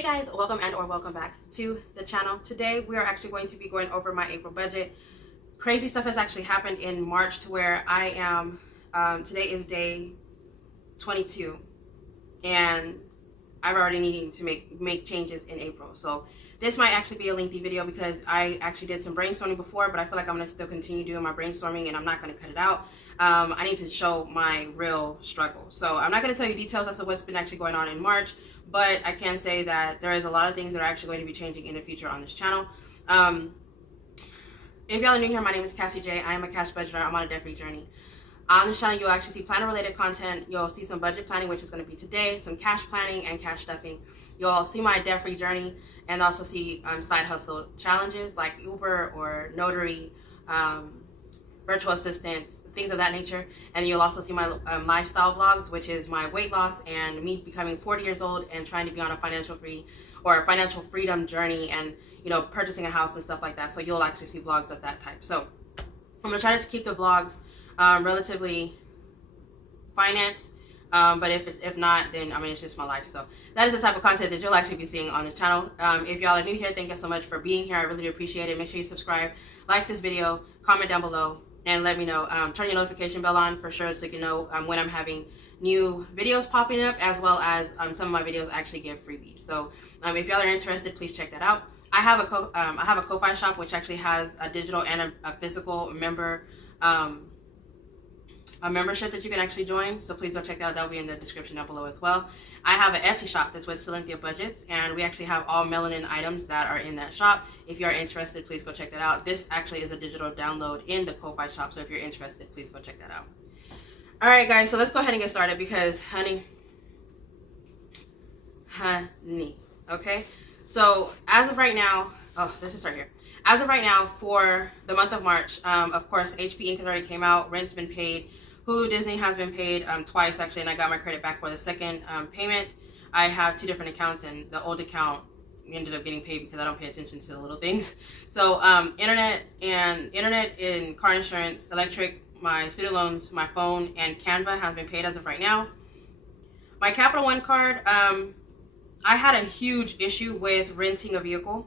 Hey guys, welcome and or welcome back to the channel. Today we are actually going to be going over my April budget. Crazy stuff has actually happened in March to where I am, today is day 22 and I'm already needing to make changes in April. So this might actually be a lengthy video because I actually did some brainstorming before, but I feel like I'm going to still continue doing my brainstorming and I'm not going to cut it out. I need to show my real struggle. So I'm not going to tell you details as to what's been actually going on in March, but I can say that there is a lot of things that are actually going to be changing in the future on this channel. If y'all are new here, my name is Cassie J. I am a cash budgeter. I'm on a debt-free journey. On this channel, you'll actually see planner-related content. You'll see some budget planning, which is going to be today, some cash planning and cash stuffing. You'll see my debt-free journey and also see side hustle challenges like Uber or Notary, virtual assistants, things of that nature. And you'll also see my lifestyle vlogs, which is my weight loss and me becoming 40 years old and trying to be on a financial freedom journey and, you know, purchasing a house and stuff like that. So you'll actually see vlogs of that type. So I'm going to try to keep the vlogs relatively finance, but if not, then I mean it's just my life. So that is the type of content that you'll actually be seeing on this channel. If y'all are new here, thank you so much for being here. I really do appreciate it. Make sure you subscribe, like this video, comment down below, and let me know. Turn your notification bell on for sure so you can know when I'm having new videos popping up, as well as some of my videos actually give freebies. So if y'all are interested, please check that out. I have a Ko-Fi shop which actually has a digital and a physical membership that you can actually join, so please go check that out. That will be in the description down below as well. I have an Etsy shop that's with Silynthia Budgets, and we actually have all melanin items that are in that shop. If you are interested, please go check that out. This actually is a digital download in the Ko-Fi shop, so if you're interested, please go check that out. Alright guys, so let's go ahead and get started because honey, okay? So as of right now, let's just start here. As of right now, for the month of March, of course, HP Inc. has already came out. Rent's been paid. Hulu Disney has been paid twice, actually, and I got my credit back for the second payment. I have two different accounts, and the old account ended up getting paid because I don't pay attention to the little things. So internet and car insurance, electric, my student loans, my phone, and Canva has been paid as of right now. My Capital One card, I had a huge issue with renting a vehicle.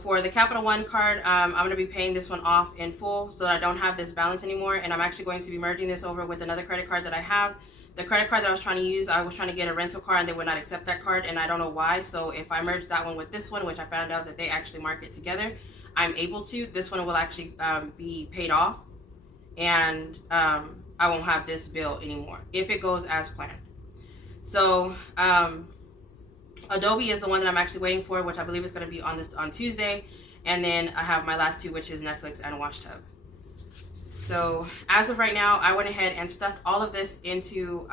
For the Capital One card, I'm going to be paying this one off in full so that I don't have this balance anymore, and I'm actually going to be merging this over with another credit card that I have. The credit card that I was trying to use, I was trying to get a rental car and they would not accept that card, and I don't know why. So if I merge that one with this one, which I found out that they actually market together, I'm able to. This one will actually be paid off, and I won't have this bill anymore if it goes as planned. So Adobe is the one that I'm actually waiting for, which I believe is going to be on Tuesday. And then I have my last two, which is Netflix and WashTub. So as of right now, I went ahead and stuffed all of this into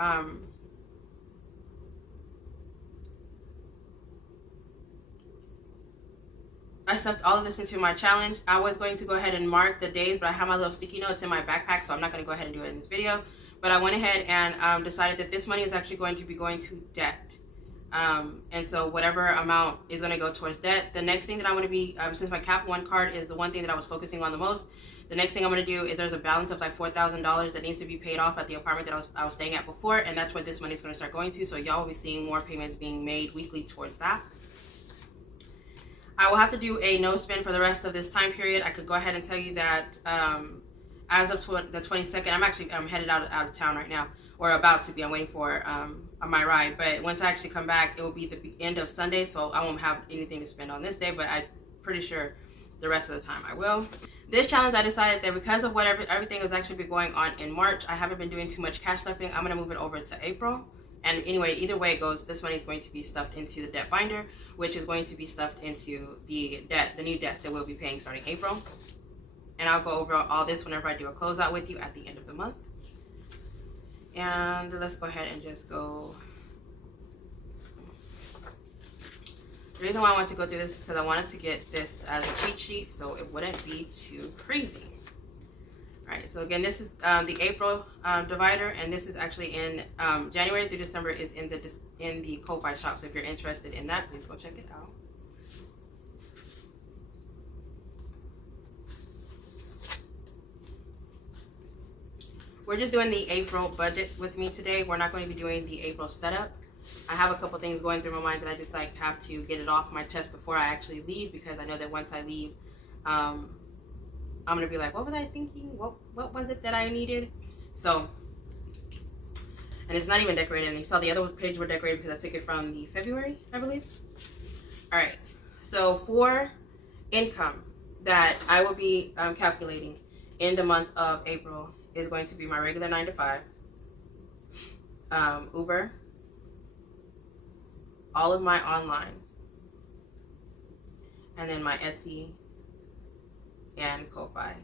my challenge. I was going to go ahead and mark the days, but I have my little sticky notes in my backpack, so I'm not going to go ahead and do it in this video. But I went ahead and decided that this money is actually going to be going to debt. And so whatever amount is going to go towards debt. The next thing that I'm going to be, since my Cap One card is the one thing that I was focusing on the most, the next thing I'm going to do is there's a balance of like $4,000 that needs to be paid off at the apartment that I was staying at before, and that's where this money is going to start going to. So y'all will be seeing more payments being made weekly towards that. I will have to do a no spend for the rest of this time period. I could go ahead and tell you that as of the 22nd, I'm headed out of town right now, or about to be. I'm waiting for my ride, but once I actually come back, it will be the end of Sunday, so I won't have anything to spend on this day, but I'm pretty sure the rest of the time I will. This challenge, I decided that because of everything has actually been going on in March, I haven't been doing too much cash stuffing. I'm going to move it over to April. And anyway, either way it goes, this money is going to be stuffed into the debt binder, which is going to be stuffed into the new debt that we'll be paying starting April. And I'll go over all this whenever I do a closeout with you at the end of the month. And let's go ahead and just go. The reason why I wanted to go through this is because I wanted to get this as a cheat sheet so it wouldn't be too crazy. Alright, so again, this is the April divider, and this is actually in January through December is in the Ko-Fi shop. So if you're interested in that, please go check it out. We're just doing the April budget with me today. We're not going to be doing the April setup. I have a couple things going through my mind that I just like have to get it off my chest before I actually leave, because I know that once I leave, I'm gonna be like, what was I thinking? What was it that I needed? So, and it's not even decorated. And you saw the other page were decorated because I took it from the February, I believe. All right. So for income that I will be calculating in the month of April is going to be my regular 9 to 5, Uber, all of my online, and then my Etsy and Ko-Fi.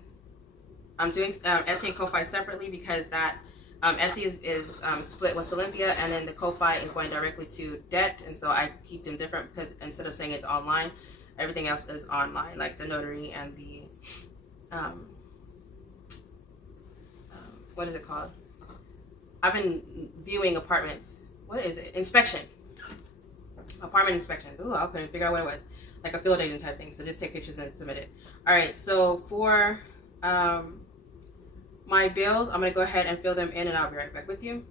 I'm doing Etsy and Ko-Fi separately because that Etsy is split with Silynthia, and then the Ko-Fi is going directly to debt, and so I keep them different because instead of saying it's online, everything else is online, like the notary and the what is it called? I've been viewing apartments. What is it? Inspection. Apartment inspections. Ooh, I couldn't figure out what it was. Like a field agent type thing. So just take pictures and submit it. All right. So for my bills, I'm going to go ahead and fill them in, and I'll be right back with you.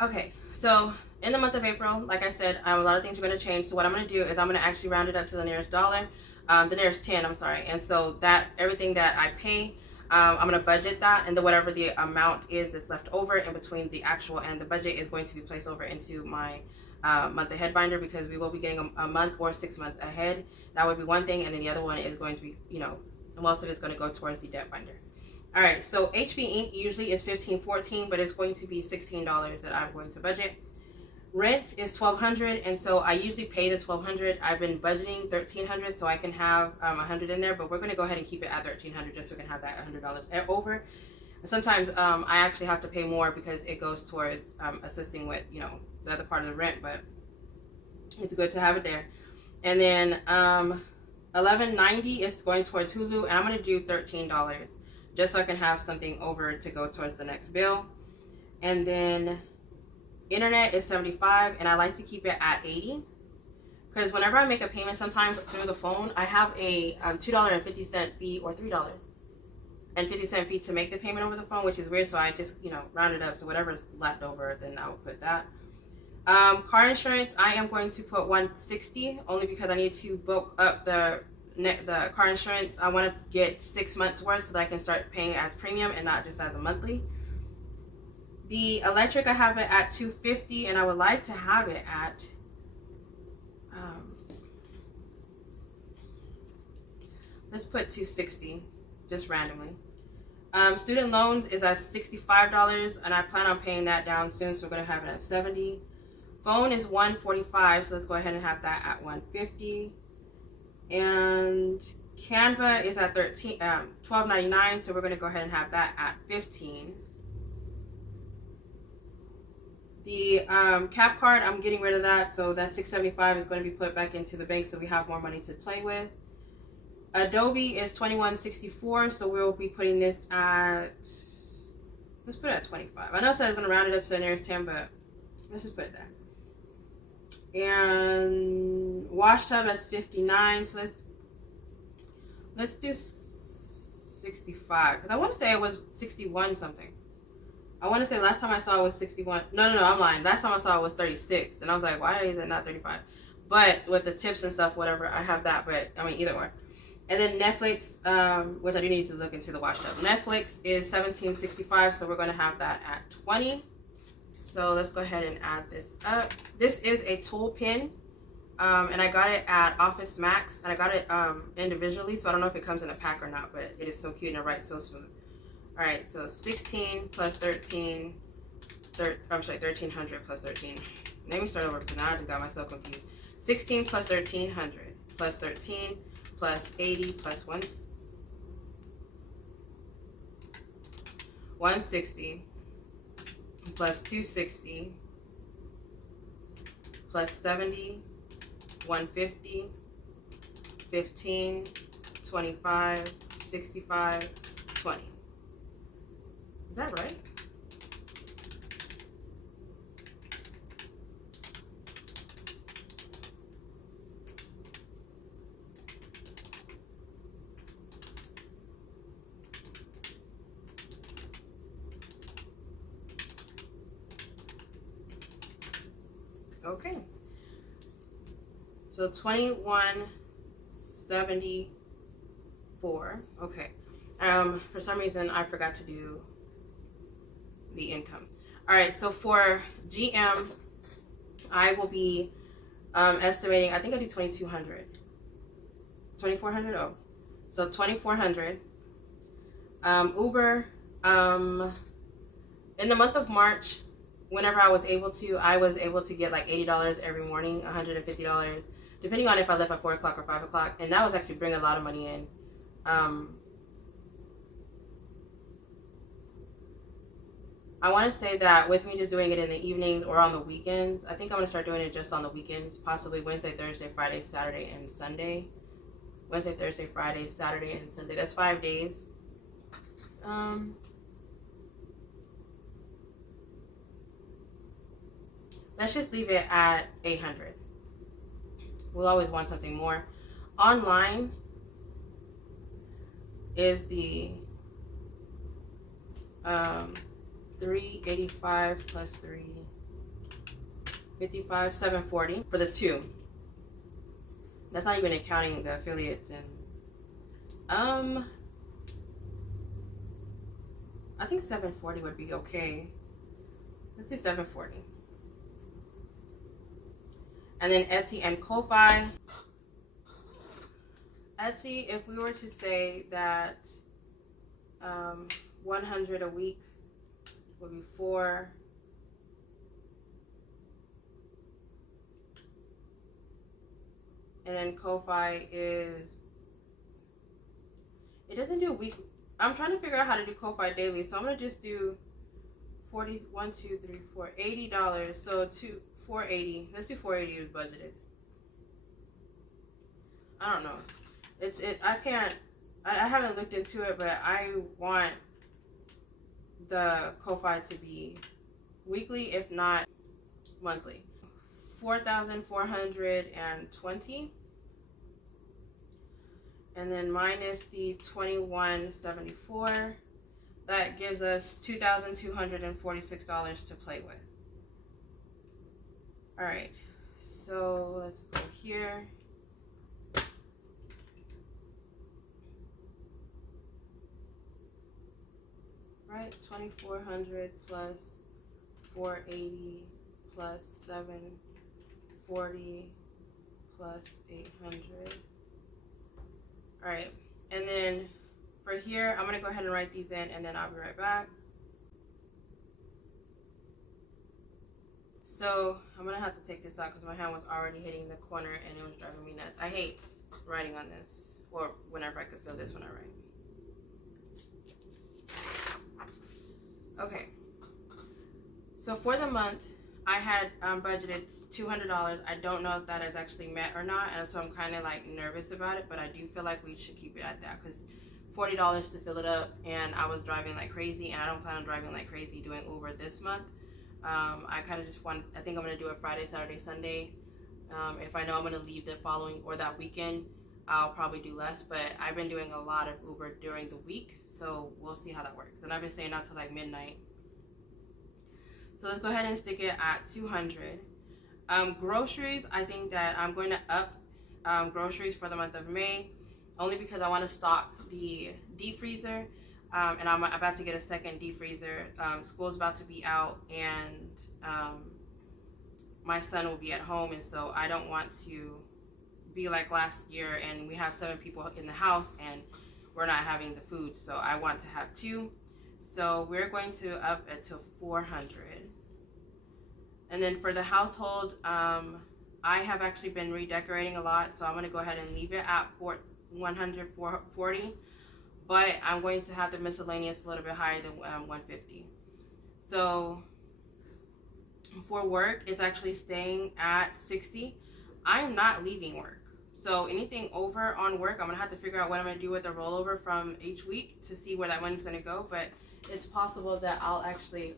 Okay. So in the month of April, like I said, a lot of things are going to change. So what I'm going to do is I'm going to actually round it up to the nearest dollar, the nearest 10, I'm sorry. And so that everything that I pay, I'm going to budget that, and whatever the amount is that's left over in between the actual and the budget is going to be placed over into my month ahead binder, because we will be getting a month or 6 months ahead. That would be one thing, and then the other one is going to be, you know, most of it's going to go towards the debt binder. All right, so HB ink usually is $15-14, but it's going to be $16 that I'm going to budget. Rent is $1,200, and so I usually pay the $1,200. I've been budgeting $1,300 so I can have $100 in there, but we're going to go ahead and keep it at $1,300 just so we can have that $100 over. Sometimes I actually have to pay more because it goes towards assisting with, you know, the other part of the rent, but it's good to have it there. And then $11.90 is going towards Hulu, and I'm going to do $13 just so I can have something over to go towards the next bill. And then internet is $75, and I like to keep it at $80 because whenever I make a payment sometimes through the phone, I have a $2.50 fee or $3.50 fee to make the payment over the phone, which is weird. So I just, you know, round it up to whatever's left over, then I will put that. Car insurance, I am going to put $160 only because I need to book up the car insurance. I want to get 6 months worth so that I can start paying as premium and not just as a monthly. The electric, I have it at $250, and I would like to have it at let's put $260 just randomly. Student loans is at $65, and I plan on paying that down soon, so we're going to have it at $70. Phone is $145, so let's go ahead and have that at $150. And Canva is at $12.99, so we're going to go ahead and have that at $15. The cap card, I'm getting rid of that, so that $675 is going to be put back into the bank so we have more money to play with. Adobe is $21.64, so we'll be putting this at, let's put it at $25. I know I said I was going to round it up to the nearest 10, but let's just put it there. And wash tub, that's $59, so let's do $65, because I want to say it was 61 something. I want to say last time I saw it was 61. No, I'm lying. Last time I saw it was 36. And I was like, why is it not 35? But with the tips and stuff, whatever, I have that. But, I mean, either or. And then Netflix, which I do need to look into the watch tub. Netflix is $17.65, so we're going to have that at $20. So let's go ahead and add this up. This is a tool pin. And I got it at Office Max. And I got it individually, so I don't know if it comes in a pack or not. But it is so cute and it writes so smooth. All right, so 16 plus 13, I'm sorry, 1,300 plus 13. Let me start over because now I just got myself confused. 16 plus 1,300 plus 13 plus 80 plus 160 plus 260 plus 70, 150, 15, 25, 65, 20. Is that right? Okay. So 2174. Okay. For some reason I forgot to do the income. All right. So for GM, I will be estimating. I think I'll do 2200. 2400. Oh, so 2400. Uber. In the month of March, whenever I was able to get like $80 every morning, $150, depending on if I left at 4 o'clock or 5 o'clock, and that was actually bringing a lot of money in. I want to say that with me just doing it in the evenings or on the weekends, I think I'm going to start doing it just on the weekends, possibly Wednesday, Thursday, Friday, Saturday, and Sunday. Wednesday, Thursday, Friday, Saturday, and Sunday. That's 5 days. Let's just leave it at 800. We'll always want something more. Online is the 385 plus 355, 740 for the two. That's not even accounting the affiliates and I think 740 would be okay. Let's do 740. And then Etsy and Ko-Fi. Etsy, if we were to say that 100 a week would be 4. And then Ko-Fi is, it doesn't do week. I'm trying to figure out how to do Ko-Fi daily, so I'm gonna just do 40, 1, 2, 3, 4, $80. So 480. Let's do 480 is budgeted. I don't know. I haven't looked into it, but I want the Ko-Fi to be weekly, if not monthly. 4,420. And then minus the 2174. That gives us $2,246 to play with. All right, so let's go here. Right, 2400 plus 480 plus 740 plus 800. All right, and then for here, I'm gonna go ahead and write these in, and then I'll be right back. So I'm gonna have to take this out because my hand was already hitting the corner and it was driving me nuts. I hate writing on this, or whenever I could feel this when I write. Okay, so for the month, I had budgeted $200. I don't know if that is actually met or not, and so I'm kind of like nervous about it, but I do feel like we should keep it at that because $40 to fill it up, and I was driving like crazy, and I don't plan on driving like crazy doing Uber this month. I kind of just want, I think I'm going to do it Friday, Saturday, Sunday. If I know I'm going to leave the following or that weekend, I'll probably do less, but I've been doing a lot of Uber during the week, so we'll see how that works. And I've been staying out till like midnight. So let's go ahead and stick it at 200. Groceries, I think that I'm going to up groceries for the month of May, only because I want to stock the deep freezer. And I'm about to get a second deep freezer. School's about to be out, and my son will be at home, and so I don't want to be like last year and we have 7 people in the house and we're not having the food. So I want to have 2. So we're going to up it to 400. And then for the household, I have actually been redecorating a lot, so I'm going to go ahead and leave it at 140. But I'm going to have the miscellaneous a little bit higher than 150. So for work, it's actually staying at 60. I'm not leaving work. So anything over on work, I'm going to have to figure out what I'm going to do with the rollover from each week to see where that money's going to go. But it's possible that I'll actually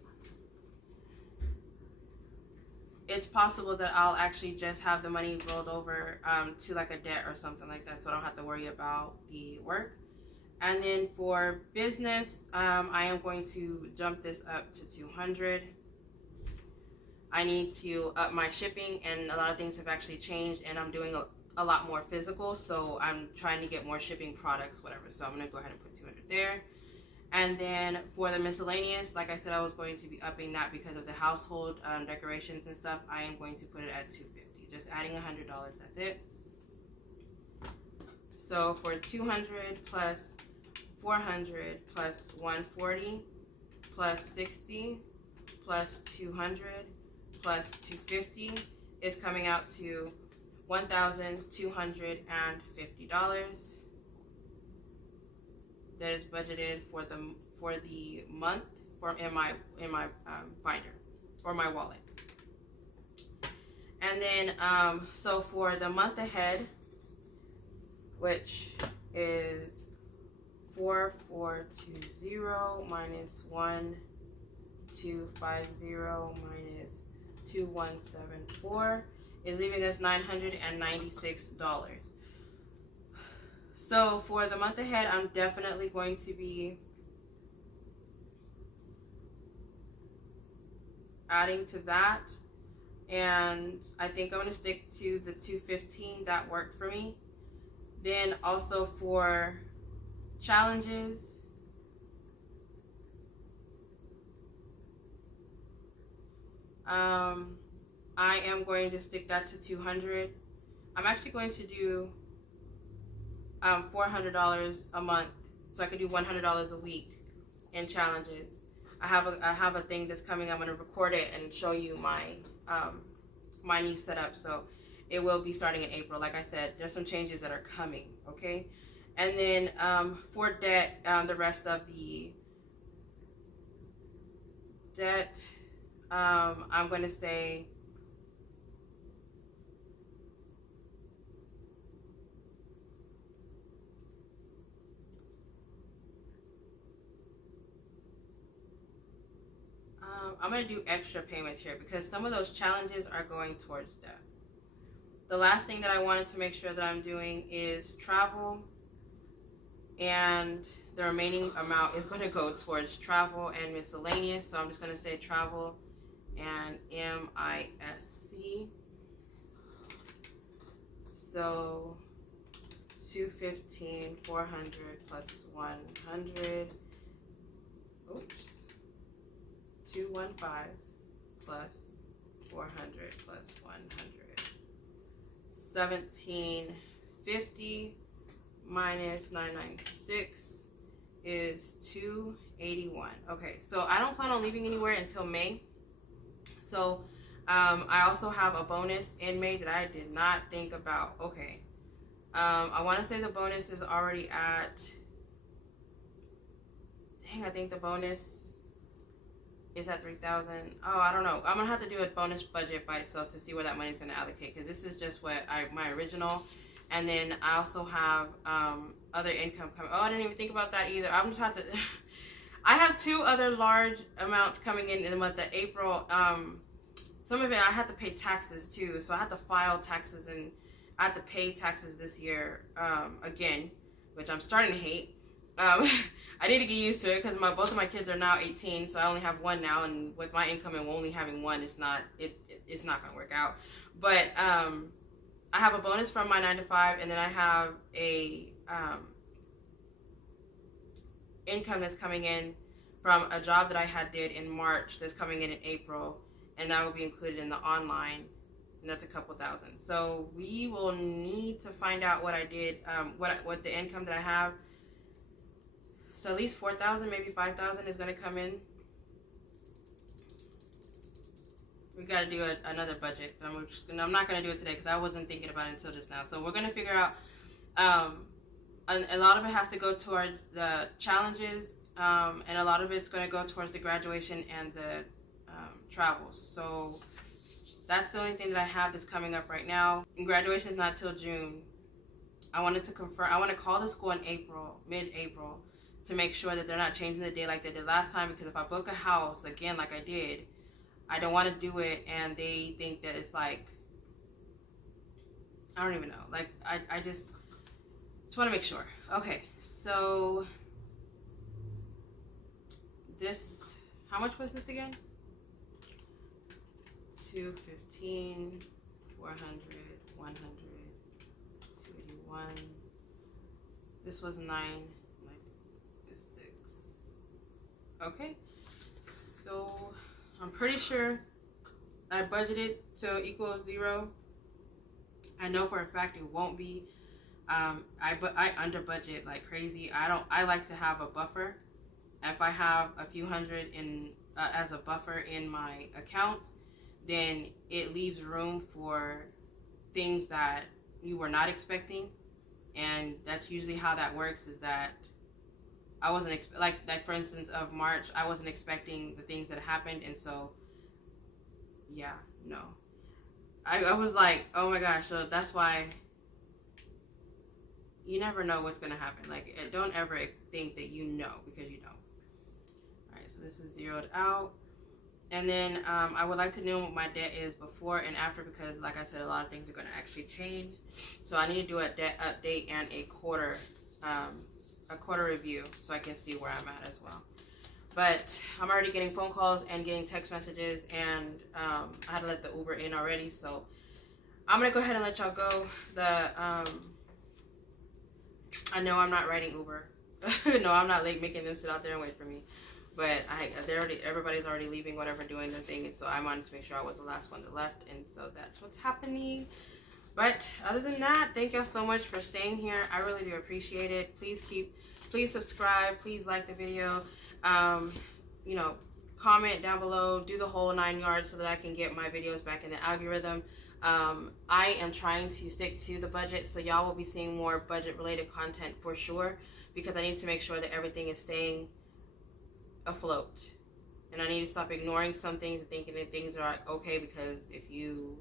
just have the money rolled over to like a debt or something like that, so I don't have to worry about the work. And then for business, I am going to jump this up to 200. I need to up my shipping, and a lot of things have actually changed, and I'm doing a lot more physical, so I'm trying to get more shipping products, whatever. So I'm going to go ahead and put 200 there. And then for the miscellaneous, like I said, I was going to be upping that because of the household decorations and stuff. I am going to put it at $250, just adding $100. That's it. So for 200 plus 400 plus 140 plus 60 plus 200 plus 250 is coming out to $1,250. That is budgeted for the month in my binder or my wallet. And then so for the month ahead, which is 4420 minus 1250 minus 2174 is leaving us $996. So for the month ahead, I'm definitely going to be adding to that, and I think I'm going to stick to the $215 that worked for me. Then also for challenges, I am going to stick that to 200. I'm actually going to do $400 a month, so I could do $100 a week in challenges. I have a thing that's coming. I'm going to record it and show you my my new setup. So it will be starting in April. Like I said, there's some changes that are coming. Okay, and then for debt, the rest of the debt, I'm going to say I'm going to do extra payments here because some of those challenges are going towards debt. The last thing that I wanted to make sure that I'm doing is travel, and the remaining amount is going to go towards travel and miscellaneous. So I'm just going to say travel and MISC. So 215, 400 plus 100. Oops. 215 plus 400 plus 100. 1750 minus 996 is 281. Okay, so I don't plan on leaving anywhere until May. So I also have a bonus in May that I did not think about. Okay, I want to say the bonus is already at, dang, I think the bonus is at 3,000. Oh, I don't know. I'm gonna have to do a bonus budget by itself to see where that money is gonna allocate, because this is just what my original, and then I also have other income coming. Oh, I didn't even think about that either. I'm just have to. I have two other large amounts coming in the month of April. Some of it I have to pay taxes too, so I have to file taxes, and I have to pay taxes this year again, which I'm starting to hate. I need to get used to it because both of my kids are now 18, so I only have one now, and with my income and only having one, it's not gonna work out. But I have a bonus from my 9-to-5, and then I have a income that's coming in from a job that I did in March that's coming in April, and that will be included in the online, and that's a couple thousand. So we will need to find out what I did, what the income that I have. So at least 4,000, maybe 5,000 is going to come in. We got to do another budget. I'm not going to do it today because I wasn't thinking about it until just now. So we're going to figure out, a lot of it has to go towards the challenges, and a lot of it's going to go towards the graduation and the travels. So that's the only thing that I have that's coming up right now. And graduation is not till June. I wanted to confirm. I want to call the school in April, mid-April, to make sure that they're not changing the day like they did last time, because if I book a house again like I did, I don't want to do it and they think that it's like, I don't even know, like I just want to make sure. Okay, so this, how much was this again? 215, 400, 100, 281. This was 9, like 6. Okay, so I'm pretty sure I budgeted to equal 0. I know for a fact it won't be. I under budget like crazy. I like to have a buffer. If I have a few hundred in as a buffer in my account, then it leaves room for things that you were not expecting. And that's usually how that works, is that I wasn't like for instance of March, I wasn't expecting the things that happened, and so yeah, no. I was like, oh my gosh, so that's why you never know what's gonna happen. Like, don't ever think that you know, because you don't. Alright, so this is zeroed out. And then I would like to know what my debt is before and after, because like I said, a lot of things are gonna actually change. So I need to do a debt update and a quarter review so I can see where I'm at as well. But I'm already getting phone calls and getting text messages, and I had to let the Uber in already, so I'm gonna go ahead and let y'all go. I know I'm not riding Uber. No, I'm not making them sit out there and wait for me. But everybody's already leaving, whatever, doing their thing, and so I wanted to make sure I was the last one that left, and so that's what's happening. But other than that, thank y'all so much for staying here. I really do appreciate it. Please subscribe. Please like the video. You know, comment down below. Do the whole 9 yards so that I can get my videos back in the algorithm. I am trying to stick to the budget, so y'all will be seeing more budget-related content for sure, because I need to make sure that everything is staying afloat. And I need to stop ignoring some things and thinking that things are okay, because if you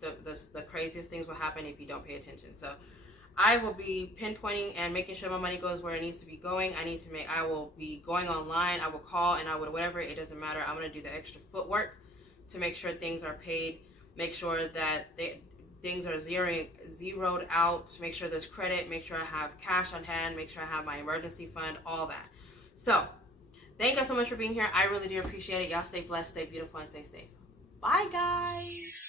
the craziest things will happen if you don't pay attention. So I will be pinpointing and making sure my money goes where it needs to be going. I will be going online, I will call, and I would, whatever, it doesn't matter. I'm going to do the extra footwork to make sure things are paid, make sure that things are zeroed out, make sure there's credit, make sure I have cash on hand, make sure I have my emergency fund, all that. So thank you so much for being here. I really do appreciate it. Y'all stay blessed, stay beautiful, and stay safe. Bye, guys.